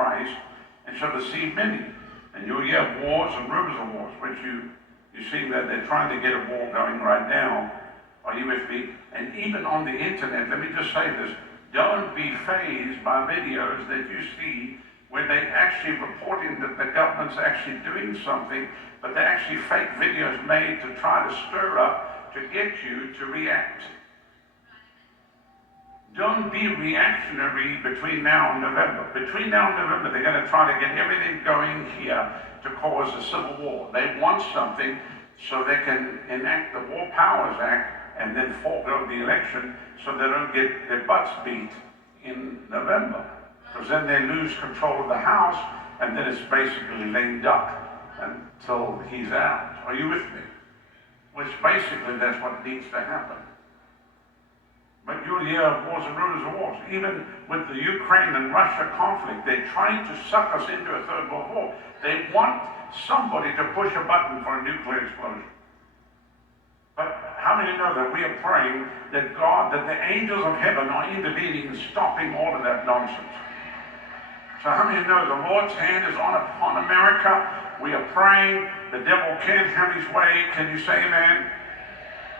Christ, and shall deceive many. And you'll hear wars and rumors of wars, which you see that they're trying to get a war going right now. Are you with me? And even on the internet, let me just say this, don't be fazed by videos that you see where they actually reporting that the government's actually doing something, but they're actually fake videos made to try to stir up, to get you to react. Don't be reactionary between now and November. Between now and November, they're going to try to get everything going here to cause a civil war. They want something so they can enact the War Powers Act and then forego the election so they don't get their butts beat in November. Because then they lose control of the House, and then it's basically lame duck until he's out. Are you with me? Which basically that's what needs to happen. But you'll hear of wars and rumors of wars. Even with the Ukraine and Russia conflict, they're trying to suck us into a third world war. They want somebody to push a button for a nuclear explosion. But how many know that we are praying that God, that the angels of heaven are intervening and stopping all of that nonsense? So how many know the Lord's hand is upon America? We are praying. The devil can't have his way. Can you say amen?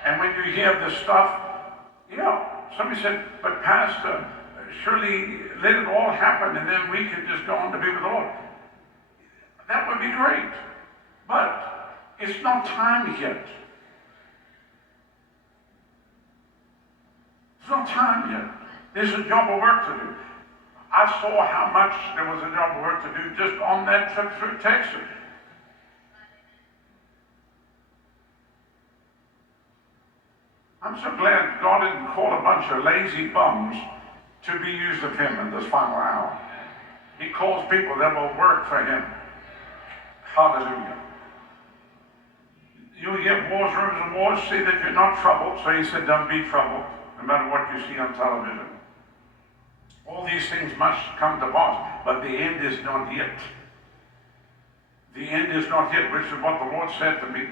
And when you hear this stuff, somebody said, but Pastor, surely let it all happen and then we can just go on to be with the Lord. That would be great. But it's not time yet. It's not time yet. There's a job of work to do. I saw how much there was a job of work to do just on that trip through Texas. I'm so glad God didn't call a bunch of lazy bums to be used of him in this final hour. He calls people that will work for him. Hallelujah. You hear wars, rumors, and wars, see that you're not troubled. So he said, don't be troubled, no matter what you see on television. All these things must come to pass, but the end is not yet. The end is not yet, which is what the Lord said to me.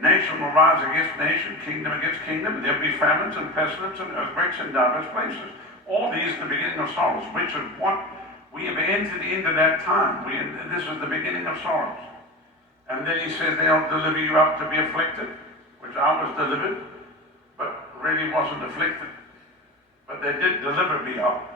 Nation will rise against nation, kingdom against kingdom, and there'll be famines and pestilence and earthquakes in diverse places. All these are the beginning of sorrows, which is what we have entered into that time. This is the beginning of sorrows. And then he says they'll deliver you up to be afflicted, which I was delivered, but really wasn't afflicted. But they did deliver me up.